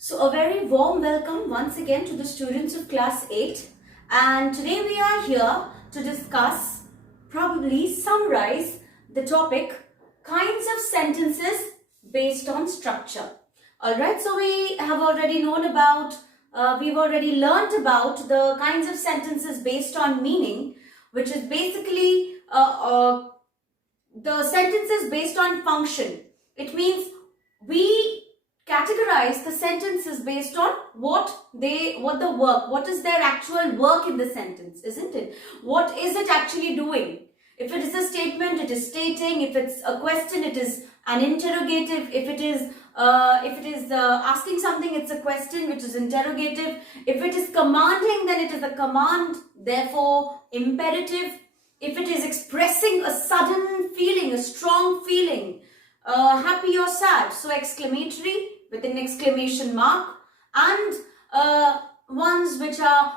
So a very warm welcome once again to the students of class 8, and today we are here to discuss, probably summarize the topic kinds of sentences based on structure. Alright, so we have already known about, we've already learnt about the kinds of sentences based on meaning, which is basically the sentences based on function. It means we categorize the sentences based on what is their actual work in the sentence, isn't it? What is it actually doing? If it is a statement, it is stating. If it's a question, it is an interrogative. If it is asking something, it's a question which is interrogative. If it is commanding, then it is a command, therefore imperative. If it is expressing a sudden feeling, a strong feeling, happy or sad, so exclamatory with an exclamation mark, and ones which are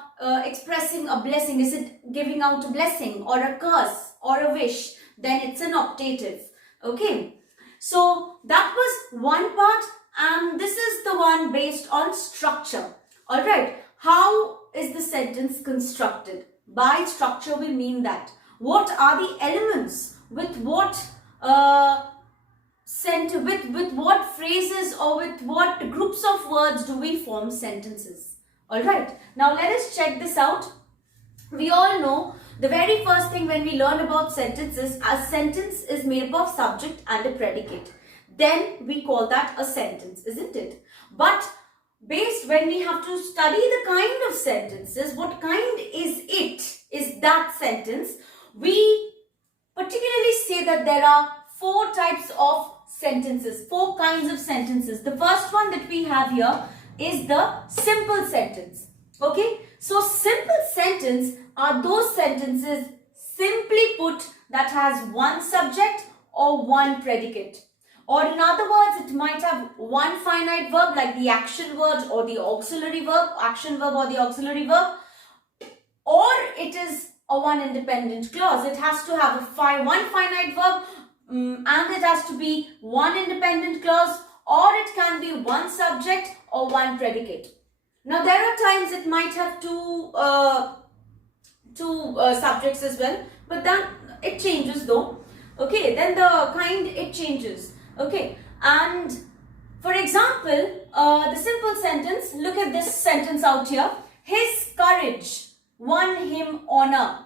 expressing a blessing, is it giving out a blessing or a curse or a wish, then it's an optative. Okay, so that was one part, and this is the one based on structure. All right, how is the sentence constructed? By structure we mean that what are the elements, with what with what phrases or with what groups of words do we form sentences. All right, now let us check this out. We all know the very first thing when we learn about sentences, a sentence is made up of subject and a predicate. Then we call that a sentence, isn't it? But based when we have to study the kind of sentences, what kind is that sentence, we particularly say that there are four types of sentences, four kinds of sentences. The first one that we have here is the simple sentence. Okay, so simple sentence are those sentences, simply put, that has one subject or one predicate. Or in other words, it might have one finite verb like the action word or the auxiliary verb, action verb or the auxiliary verb, or it is a one independent clause. It has to have one finite verb, and it has to be one independent clause, or it can be one subject or one predicate. Now there are times it might have two subjects as well, but then it changes though. Okay, then the kind, it changes. Okay, and for example, the simple sentence, look at this sentence out here. His courage won him honor.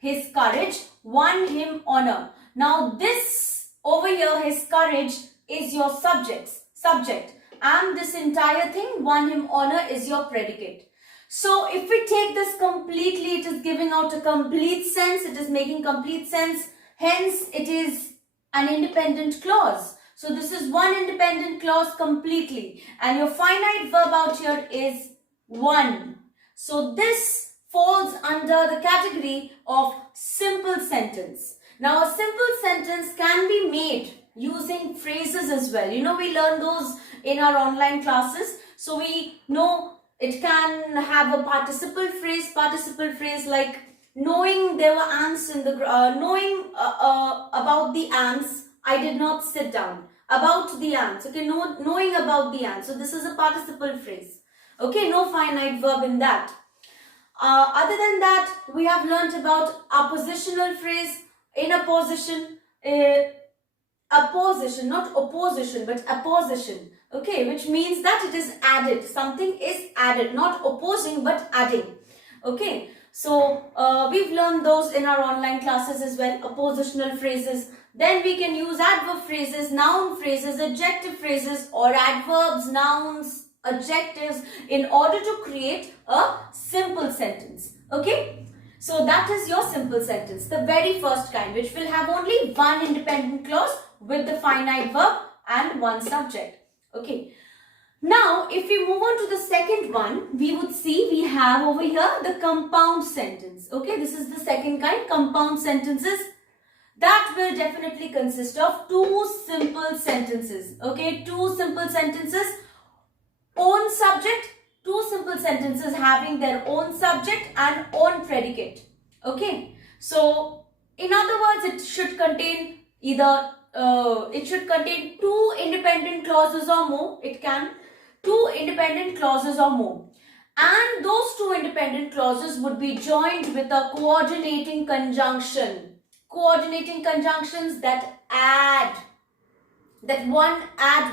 His courage won him honor. Now this over here, his courage, is your subject, and this entire thing, won him honor, is your predicate. So if we take this completely, it is giving out a complete sense, it is making complete sense, hence it is an independent clause. So this is one independent clause completely, and your finite verb out here is one. So this falls under the category of simple sentence. Now a simple sentence can be made using phrases as well. You know, we learn those in our online classes. So we know it can have a participle phrase like knowing there were ants in the knowing about the ants, I did not sit down. About the ants, okay, knowing about the ants. So this is a participle phrase. Okay, no finite verb in that. Other than that, we have learnt about appositional phrase, in apposition, apposition, not opposition, but apposition. Okay, which means that it is added. Something is added, not opposing, but adding. Okay, so we've learned those in our online classes as well, appositional phrases. Then we can use adverb phrases, noun phrases, adjective phrases, or adverbs, nouns, adjectives in order to create a simple sentence. Okay, so that is your simple sentence, the very first kind, which will have only one independent clause with the finite verb and one subject. Okay, now if we move on to the second one, we would see we have over here the compound sentence. Okay, this is the second kind, compound sentences. That will definitely consist of two simple sentences. Okay, two simple sentences, own subject, two simple sentences having their own subject and own predicate. Okay, so in other words, it should contain either two independent clauses or more. It can two independent clauses or more. And those two independent clauses would be joined with a coordinating conjunction. Coordinating conjunctions that add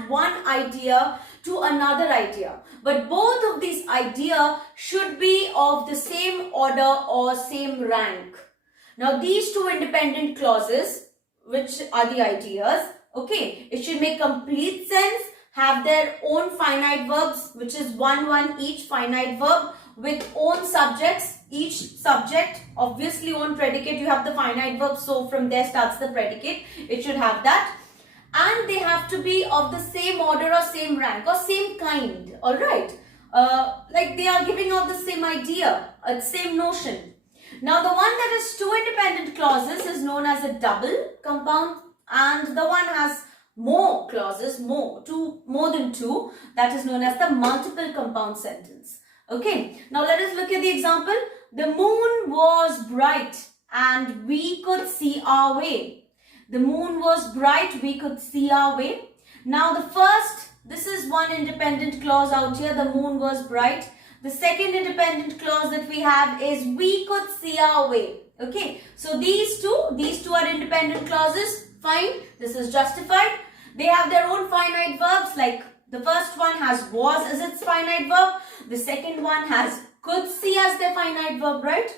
one idea to another idea. But both of these ideas should be of the same order or same rank. Now these two independent clauses, which are the ideas, okay, it should make complete sense, have their own finite verbs, which is one each finite verb with own subjects, each subject obviously own predicate. You have the finite verb, so from there starts the predicate. It should have that. And they have to be of the same order or same rank or same kind, alright? Like they are giving out the same idea, same notion. Now the one that has two independent clauses is known as a double compound, and the one has more clauses, more than two, that is known as the multiple compound sentence. Okay, now let us look at the example. The moon was bright and we could see our way. The moon was bright, we could see our way. Now the first, this is one independent clause out here, the moon was bright. The second independent clause that we have is we could see our way. Okay, so these two are independent clauses. Fine, this is justified. They have their own finite verbs, like the first one has was as its finite verb. The second one has could see as their finite verb, right?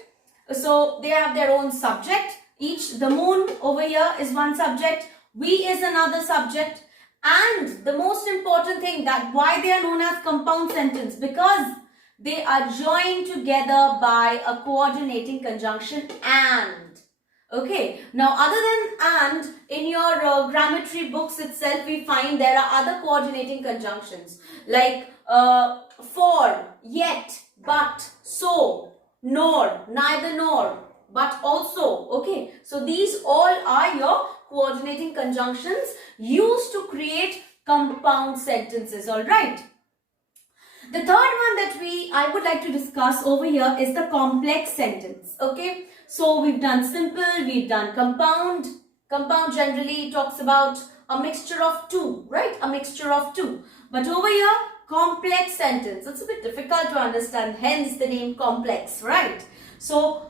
So they have their own subject. Each, the moon over here is one subject, we is another subject, and the most important thing, that why they are known as compound sentence, because they are joined together by a coordinating conjunction and. Okay, now other than and, in your grammatry books itself, we find there are other coordinating conjunctions like for, yet, but, so, nor, neither nor, but also. Okay, so these all are your coordinating conjunctions used to create compound sentences, all right? The third one that I would like to discuss over here is the complex sentence. Okay, so we've done simple, we've done compound. Compound generally talks about a mixture of two, right? A mixture of two. But over here, complex sentence. It's a bit difficult to understand, hence the name complex, right? So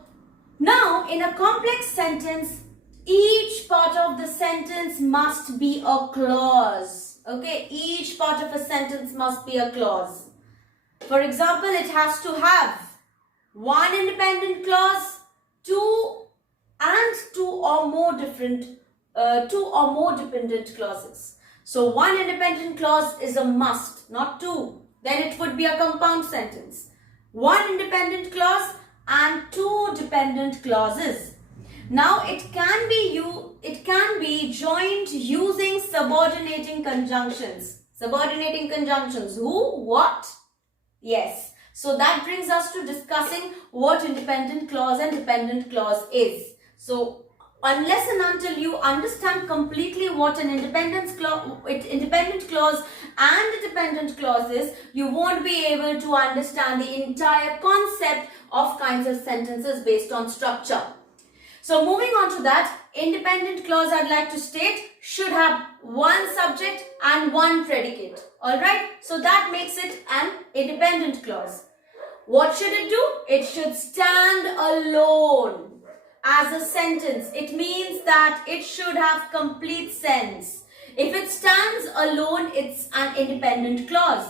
now in a complex sentence, each part of the sentence must be a clause. Okay, each part of a sentence must be a clause. For example, it has to have one independent clause, two or more dependent clauses. So one independent clause is a must, not two. Then it would be a compound sentence. One independent clause and two dependent clauses. Now it can be joined using subordinating conjunctions. Subordinating conjunctions. Who? What? Yes. So that brings us to discussing what independent clause and dependent clause is. So unless and until you understand completely what an independent clause and a dependent clause is, you won't be able to understand the entire concept of kinds of sentences based on structure. So moving on to that, independent clause, I'd like to state, should have one subject and one predicate. Alright, so that makes it an independent clause. What should it do? It should stand alone as a sentence. It means that it should have complete sense. If it stands alone, it's an independent clause.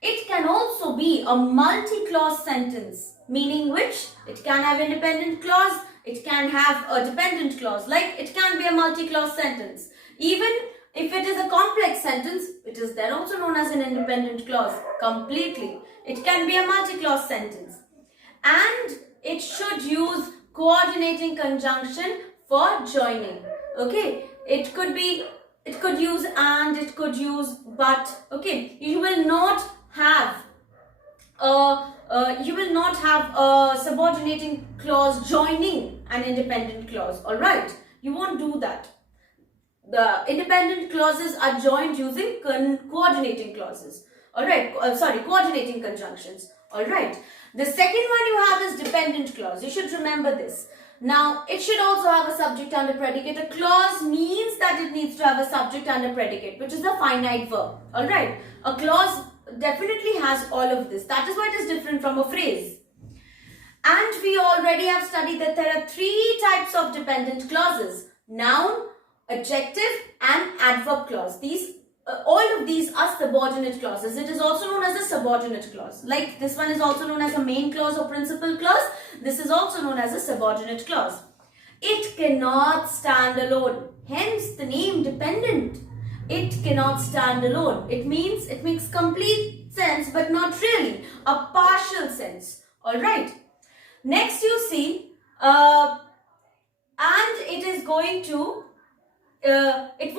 It can also be a multi-clause sentence, meaning which it can have independent clause, it can have a dependent clause, like it can be a multi-clause sentence. Even if it is a complex sentence, it is then also known as an independent clause completely. It can be a multi-clause sentence. And it should use coordinating conjunction for joining. Okay, it could use and, it could use but. Okay, you will not have a subordinating clause joining an independent clause. All right, you won't do that. The independent clauses are joined using coordinating clauses. All right, coordinating conjunctions. All right. The second one you have is dependent clause. You should remember this. Now, it should also have a subject and a predicate. A clause means that it needs to have a subject and a predicate, which is a finite verb. All right. A clause, definitely has all of this. That is why it is different from a phrase. And we already have studied that there are three types of dependent clauses: noun, adjective and adverb clause. All of these are subordinate clauses. It is also known as a subordinate clause. Like this one is also known as a main clause or principal clause. This is also known as a subordinate clause. It cannot stand alone. Hence the name dependent. It cannot stand alone. It means it makes complete sense but not really. A partial sense. Alright. Next you see, and it is going to it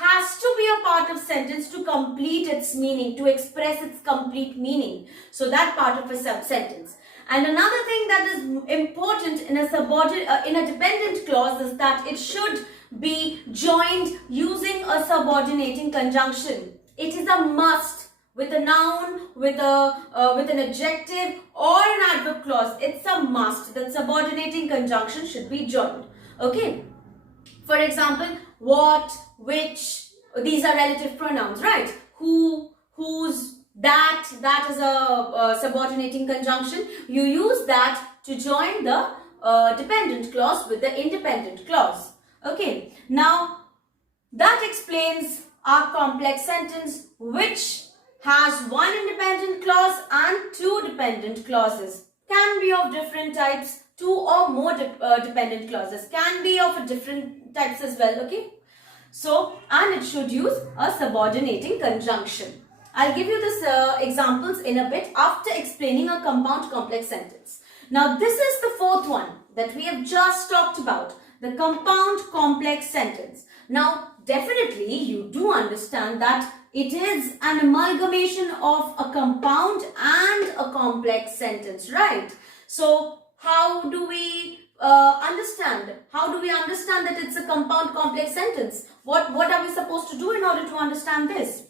has to be a part of sentence to complete its meaning, to express its complete meaning. So that part of a sentence. And another thing that is important in a dependent clause is that it should be joined using a subordinating conjunction. It is a must with a noun, with an adjective or an adverb clause. It's a must that subordinating conjunction should be joined. Okay. For example, what, which, these are relative pronouns, right? Who, whose, that is a subordinating conjunction. You use that to join the dependent clause with the independent clause. Okay, now that explains our complex sentence, which has one independent clause and two dependent clauses. Can be of different types. Two or more dependent clauses can be of different types as well. Okay, so and it should use a subordinating conjunction. I'll give you this examples in a bit after explaining a compound complex sentence. Now this is the fourth one that we have just talked about, the compound complex sentence. Now definitely you do understand that it is an amalgamation of a compound and a complex sentence, right? So how do we understand? How do we understand that it's a compound complex sentence? What are we supposed to do in order to understand this?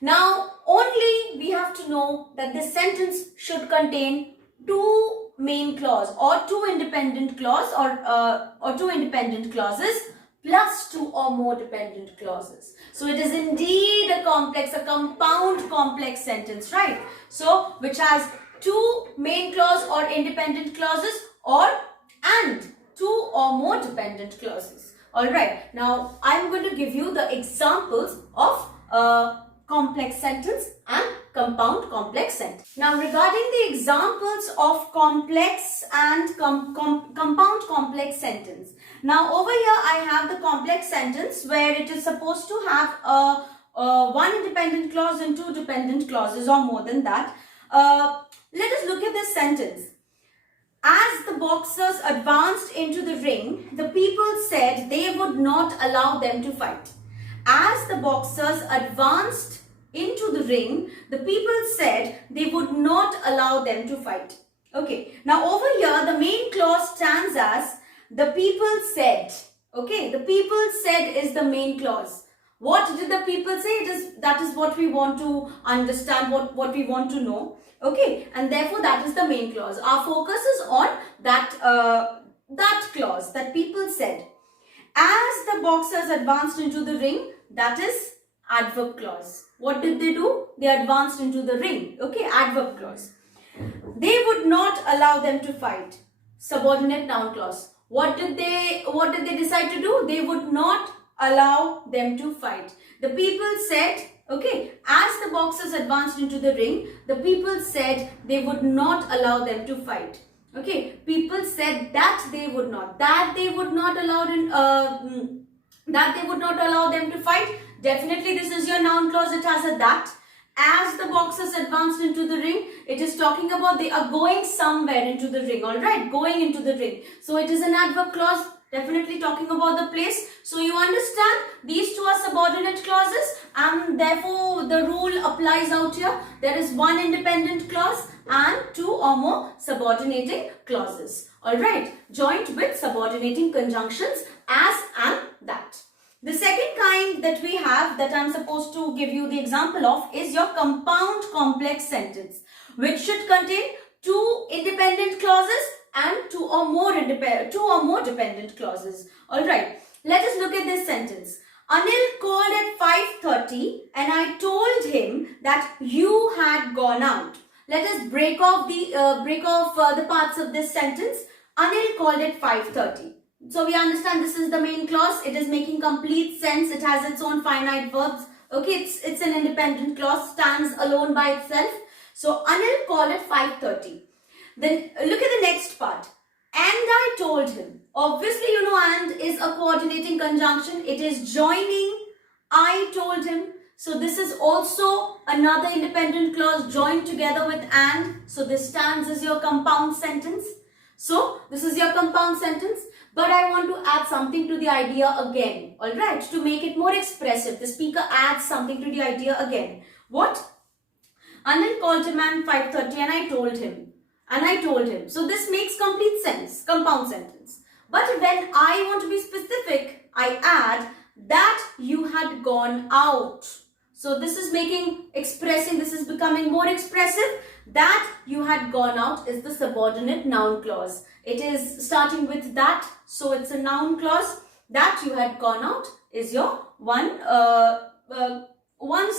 Now, only we have to know that this sentence should contain two main clause or two independent clause or two independent clauses plus two or more dependent clauses. So it is indeed a compound complex sentence, right? So which has two main clause or independent clauses and two or more dependent clauses. Alright, now I'm going to give you the examples of complex sentence and compound complex sentence. Now regarding the examples of complex and compound complex sentence. Now over here I have the complex sentence where it is supposed to have one independent clause and two dependent clauses or more than that. Let us look at this sentence. As the boxers advanced into the ring, the people said they would not allow them to fight. As the boxers advanced into the ring, the people said they would not allow them to fight. Okay, now over here the main clause stands as the people said. Okay, the people said is the main clause. What did the people say? That is what we want to understand, what we want to know. Okay, and therefore that is the main clause. Our focus is on that clause, that people said. As the boxers advanced into the ring, that is adverb clause. What did they do? They advanced into the ring. Okay, adverb clause. They would not allow them to fight. Subordinate noun clause. What did they decide to do? They would not allow them to fight. The people said, okay, as the boxers advanced into the ring, the people said they would not allow them to fight. Okay, people said that they would not allow them to fight. Definitely this is your noun clause. It has a that. As the boxers advanced into the ring, it is talking about they are going somewhere into the ring. All right, going into the ring. So it is an adverb clause, definitely talking about the place. So you understand these two are subordinate clauses and therefore the rule applies out here. There is one independent clause and two or more subordinating clauses. All right, joined with subordinating conjunctions as and that. The second kind that we have, that I'm supposed to give you the example of, is your compound complex sentence, which should contain two independent clauses and two or more dependent clauses. All right, let us look at this sentence. Anil called at 5:30 and I told him that you had gone out. Let us break off the parts of this sentence. Anil called at 5:30. So we understand this is the main clause. It is making complete sense. It has its own finite verbs. Okay, it's an independent clause, stands alone by itself. So Anil called at 5:30. Then look at the next part. And I told him. Obviously, you know, and is a coordinating conjunction. It is joining I told him. So this is also another independent clause joined together with and. So this stands as your compound sentence. So this is your compound sentence. But I want to add something to the idea again. Alright, to make it more expressive. The speaker adds something to the idea again. What? Anil called him at 5:30 and I told him. So this makes complete sense, compound sentence. But when I want to be specific, I add that you had gone out. So this is this is becoming more expressive. That you had gone out is the subordinate noun clause. It is starting with that, so it's a noun clause. That you had gone out is your one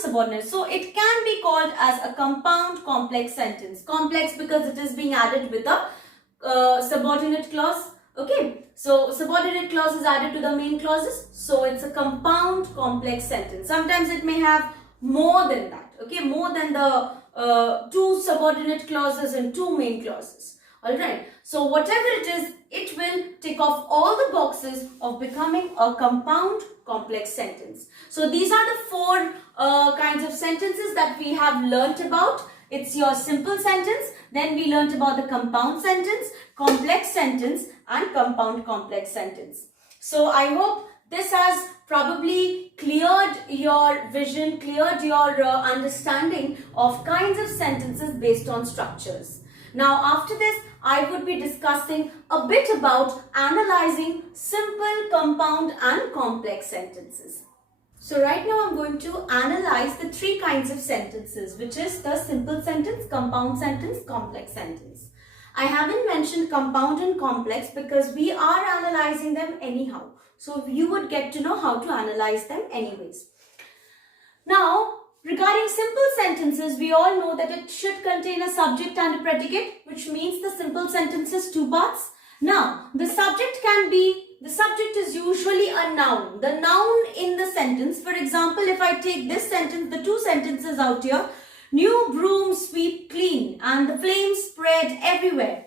subordinate. So it can be called as a compound complex sentence. Complex because it is being added with a subordinate clause. Okay, so subordinate clause is added to the main clauses. So it's a compound complex sentence. Sometimes it may have more than that. Okay, more than the two subordinate clauses and two main clauses. Alright, so whatever it is, it will tick off all the boxes of becoming a compound complex sentence. So these are the four kinds of sentences that we have learnt about. It's your simple sentence, then we learnt about the compound sentence, complex sentence and compound complex sentence. So I hope this has probably cleared your vision, cleared your understanding of kinds of sentences based on structures. Now after this, I would be discussing a bit about analyzing simple, compound and complex sentences. So right now I'm going to analyze the three kinds of sentences, which is the simple sentence, compound sentence, complex sentence. I haven't mentioned compound and complex because we are analyzing them anyhow. So you would get to know how to analyze them anyways. Now, regarding simple sentences, we all know that it should contain a subject and a predicate, which means the simple sentence is two parts. Now, the subject is usually a noun. The noun in the sentence, for example, if I take this sentence, the two sentences out here, new brooms sweep clean and the flames spread everywhere.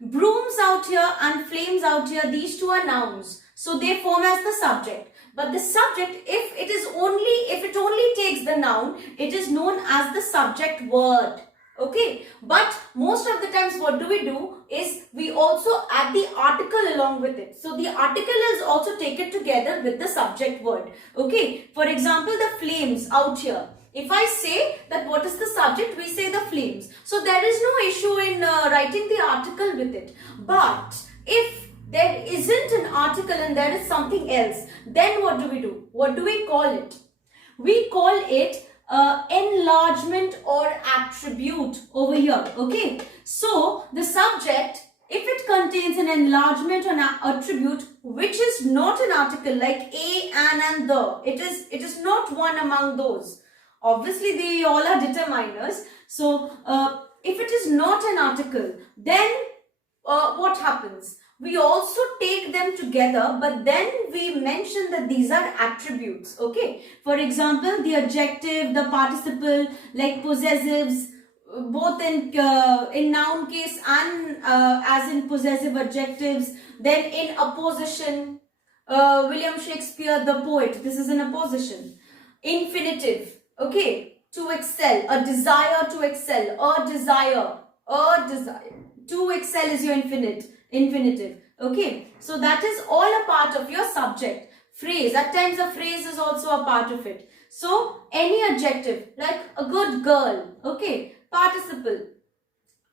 Brooms out here and flames out here, these two are nouns. So they form as the subject. But the subject, if it only takes the noun, it is known as the subject word. Okay, but most of the times what do is we also add the article along with it. So the article is also taken together with the subject word. Okay, for example, the flames out here. If I say that what is the subject, we say the flames. So there is no issue in writing the article with it. But if there isn't an article and there is something else, then what do? What do we call it? We call it enlargement or attribute over here. Okay, so the subject, if it contains an enlargement or an attribute which is not an article like a, an and the, it is not one among those. Obviously they all are determiners. So if it is not an article, then what happens? We also take them together, but then we mention that these are attributes. Okay, for example, the adjective, the participle, like possessives, both in noun case and as in possessive adjectives. Then in apposition, William Shakespeare, the poet, this is an apposition. Infinitive, okay, to excel, a desire to excel, a desire. To excel is your infinitive. Okay, so that is all a part of your subject. Phrase, at times a phrase is also a part of it. So any adjective like a good girl, okay, participle,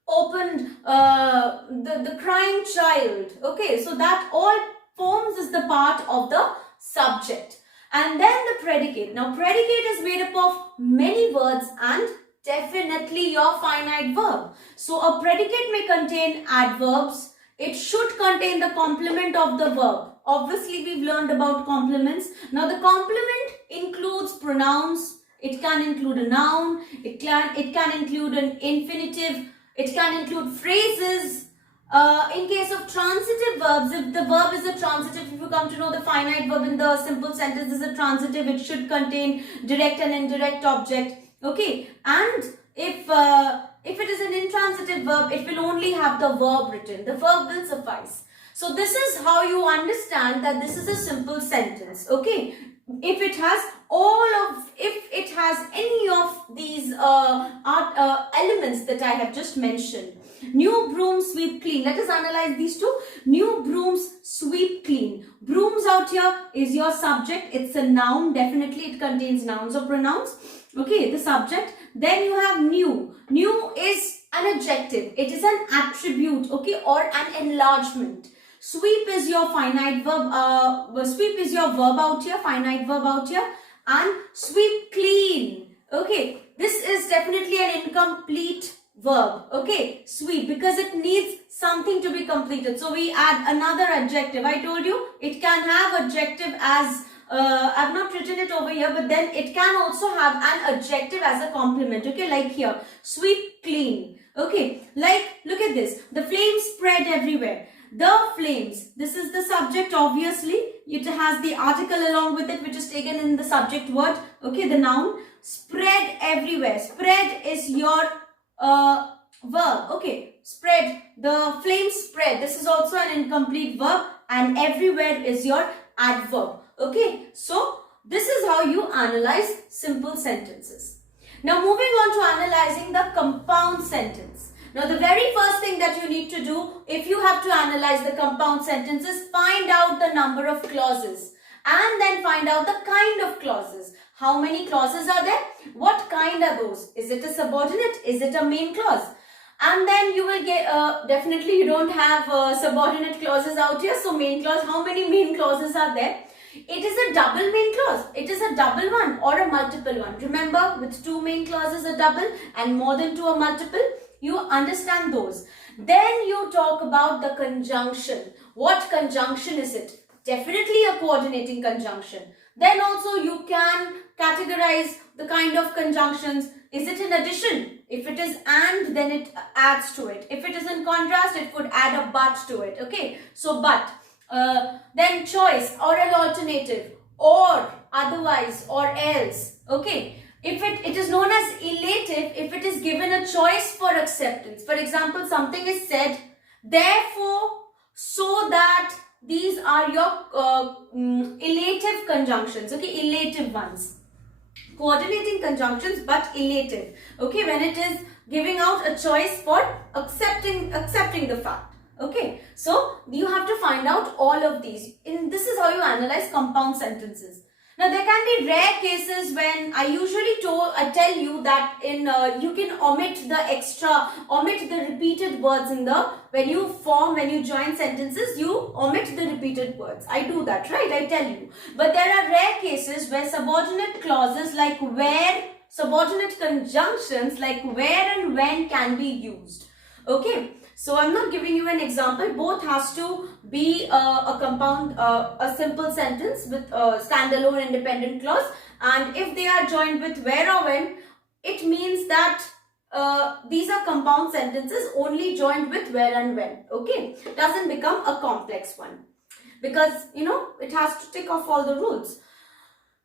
opened, the crying child, okay, so that all forms as the part of the subject. And then the predicate. Now predicate is made up of many words and definitely your finite verb. So a predicate may contain adverbs. It should contain the complement of the verb. obviously we've learned about complements. Now the complement includes pronouns. It can include a noun. It can include an infinitive. It can include phrases. In case of transitive verbs, if the verb is a transitive, if you come to know the finite verb in the simple sentence is a transitive, it should contain direct and indirect object. Okay, and if it is an intransitive verb, it will only have the verb written. The verb will suffice. So this is how you understand that this is a simple sentence. Okay, if it has any of these elements that I have just mentioned. New brooms sweep clean. Let us analyze these two. New brooms sweep clean. Brooms out here is your subject. It's a noun. Definitely it contains nouns or pronouns. Okay, the subject. Then you have new. New is an adjective. It is an attribute, okay, or an enlargement. Sweep is your finite verb. Sweep is your verb out here, finite verb out here. And sweep clean. Okay, this is definitely an incomplete verb. Okay, sweep, because it needs something to be completed. So we add another adjective. I told you it can have adjective as I've not written it over here, but then it can also have an adjective as a complement. Okay, like here, sweep clean. Okay, like look at this. The flames spread everywhere. The flames. This is the subject, obviously. It has the article along with it, which is taken in the subject word. Okay, the noun. Spread everywhere. Spread is your verb. Okay, spread. The flames spread. This is also an incomplete verb, and everywhere is your adverb. Okay, so this is how you analyze simple sentences. Now moving on to analyzing the compound sentence. Now the very first thing that you need to do if you have to analyze the compound sentences, find out the number of clauses and then find out the kind of clauses. How many clauses are there? What kind are those? Is it a subordinate? Is it a main clause? And then you will get, definitely you don't have subordinate clauses out here. So main clause, how many main clauses are there? It is a double main clause. It is a double one or a multiple one. Remember, with two main clauses a double and more than two a multiple. You understand those. Then you talk about the conjunction. What conjunction is it? Definitely a coordinating conjunction. Then also you can categorize the kind of conjunctions. Is it in addition? If it is and, then it adds to it. If it is in contrast, it could add a but to it. Okay, so but. Then choice or an alternative, or otherwise or else. Okay, if it is known as elative if it is given a choice for acceptance. For example, something is said, therefore, so that. These are your elative conjunctions. Okay, elative ones. Coordinating conjunctions but elative. Okay, when it is giving out a choice for accepting the fact. Okay, so you have to find out all of these. This is how you analyze compound sentences. Now there can be rare cases when I usually tell you that you can omit the repeated words in the when you join sentences, you omit the repeated words. I do that, right? I tell you. But there are rare cases where subordinate clauses like where, subordinate conjunctions like where and when can be used. Okay. So I'm not giving you an example. Both has to be a simple sentence with a standalone independent clause. And if they are joined with where or when, it means that these are compound sentences only joined with where and when. Okay, doesn't become a complex one because it has to tick off all the rules.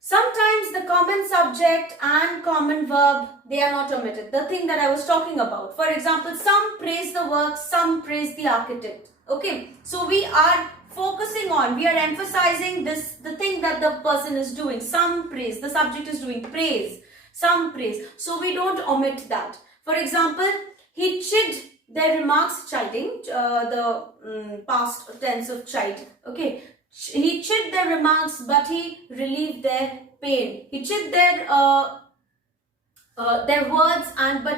Sometimes the common subject and common verb, they are not omitted. The thing that I was talking about. For example, some praise the work, some praise the architect. Okay, so we are focusing on, we are emphasizing the thing that the person is doing. Some praise, the subject is doing praise, some praise. So we don't omit that. For example, he chid their remarks, chiding, the past tense of chide. Okay. He chid their remarks, but he relieved their pain. He chid their words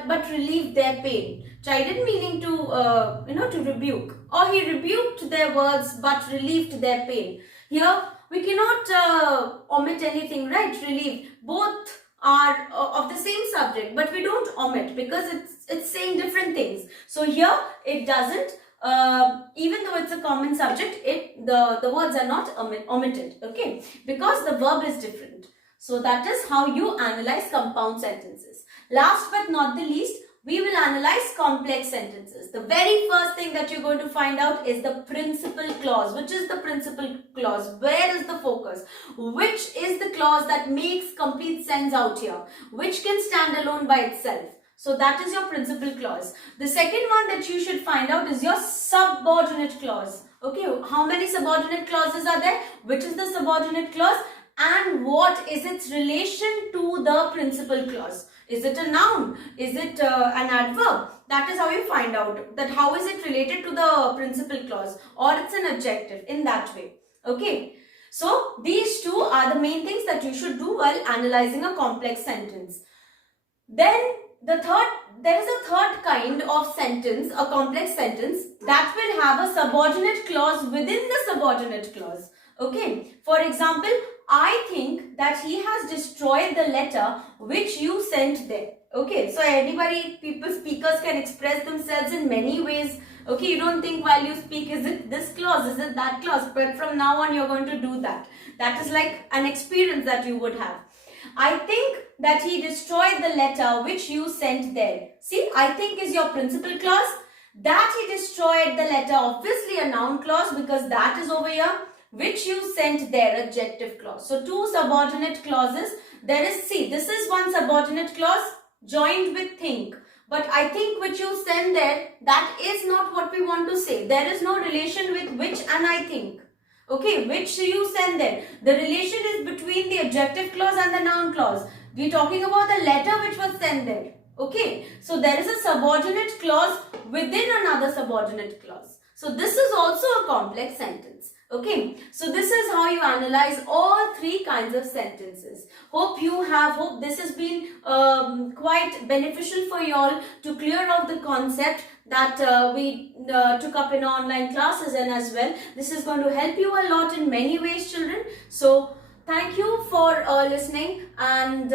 but relieved their pain. Chided meaning to rebuke, or he rebuked their words but relieved their pain. Here we cannot omit anything, right? Relieved. Both are of the same subject, but we don't omit because it's saying different things. So here it doesn't even though it's a common subject, the words are not omitted, okay, because the verb is different. So that is how you analyze compound sentences. Last but not the least, we will analyze complex sentences. The very first thing that you're going to find out is the principal clause. Which is the principal clause? Where is the focus? Which is the clause that makes complete sense out here? Which can stand alone by itself? So that is your principal clause. The second one that you should find out is your subordinate clause. Okay, how many subordinate clauses are there? Which is the subordinate clause? And what is its relation to the principal clause? Is it a noun? Is it an adverb? That is how you find out that how is it related to the principal clause, or it's an adjective in that way. Okay. So these two are the main things that you should do while analyzing a complex sentence. Then there is a third kind of sentence, a complex sentence that will have a subordinate clause within the subordinate clause. Okay. For example, I think that he has destroyed the letter which you sent there. Okay, so speakers can express themselves in many ways. Okay, you don't think while you speak, is it this clause, is it that clause? But from now on, you're going to do that. That is like an experience that you would have. I think that he destroyed the letter which you sent there. See, I think is your principal clause. That he destroyed the letter, obviously a noun clause because that is over here. Which you sent there, adjective clause. So two subordinate clauses. There is, see, this is one subordinate clause joined with think. But I think which you send there, that is not what we want to say. There is no relation with which and I think. Okay, which you send there. The relation is between the adjective clause and the noun clause. We are talking about the letter which was sent there. Okay, so there is a subordinate clause within another subordinate clause. So this is also a complex sentence. Okay, so this is how you analyze all three kinds of sentences. Hope this has been quite beneficial for you all to clear out the concept that we took up in online classes, and as well, this is going to help you a lot in many ways, children. So thank you for listening, and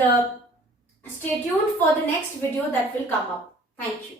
stay tuned for the next video that will come up. Thank you.